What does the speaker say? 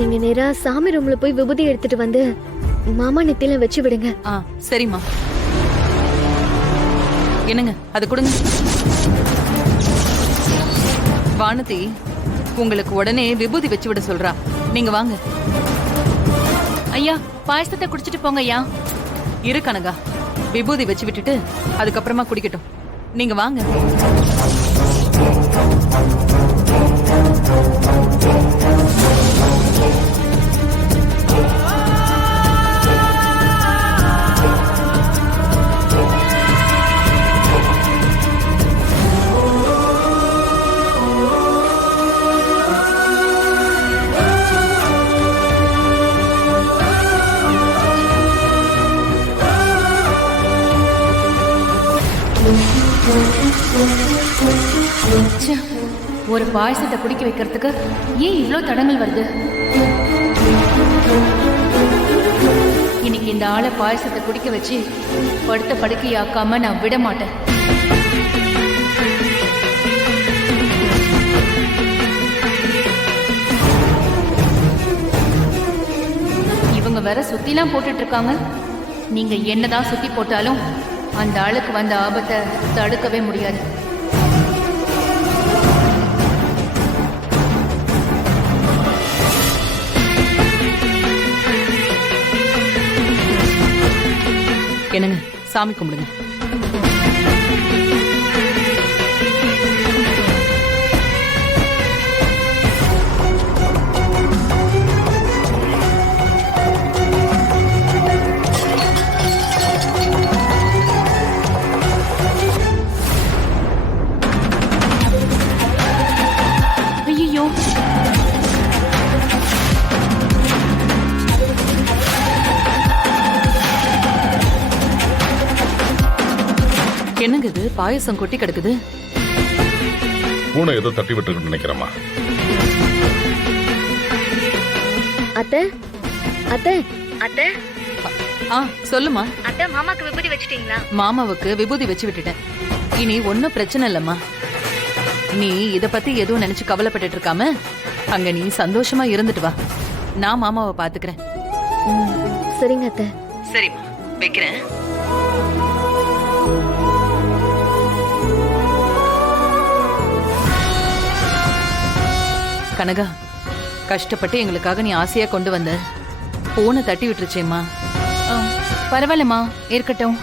நீங்க நேரா சாமி ரூம்ல போய் விபூதி எடுத்துட்டு வந்து மாமா நெத்தியில வச்சு விடுங்க. சரிம்மா. என்னங்க அது கொடுங்க. வானதி உங்களுக்கு உடனே விபூதி வச்சு விட சொல்றா. நீங்க வாங்க. ஐயா பாயசத்தை குடிச்சிட்டு போங்க ஐயா. இரு கனகா, விபூதி வச்சு விட்டுட்டு அதுக்கப்புறமா குடிக்கட்டும். நீங்க வாங்க. ஒரு பாயசத்தை குடிக்க வைக்கிறதுக்கு ஏன் இவ்ளோ தடங்கள் வருது? இன்னைக்கு இந்த ஆளை பாயசத்தை குடிக்க வச்சு படுத்த படுக்கையாக்காம நான் விட மாட்டேன். இவங்க வேற சுத்திலாம் போட்டுட்டு இருக்காங்க. நீங்க என்னதான் சுத்தி போட்டாலும் அந்த ஆளுக்கு வந்த ஆபத்தை தடுக்கவே முடியாது. என்னங்க சாமி கும்பிடுங்க. ஐயோ, என்னங்க இது பாயசம் கொட்டி கிடக்குது? பூனை ஏதோ தட்டி விட்டு நினைக்கிறேம்மா. அத்தை அத்தை அத்தை சொல்லுமா. அத்தை மாமாக்கு விபூதி வச்சிட்டீங்களா? மாமாவுக்கு விபூதி வச்சு விட்டுட்டேன். இனி ஒன்னும் பிரச்சனை இல்லம்மா. நீ இத பத்தி எதுவும் நினைச்சு கவலைப்பட்டு இருக்காம அங்க நீ சந்தோஷமா இருந்துட்டு வா. நான் மாமாவை பாத்துக்கிறேன். சரிங்க அத்தை. சரிம்மா, வைக்கிறேன். கனகா, கஷ்டப்பட்டு எங்களுக்காக நீ ஆசையா கொண்டு வந்த பூனை தட்டி விட்டுருச்சேம்மா. பரவாயில்லம்மா, இருக்கட்டும்.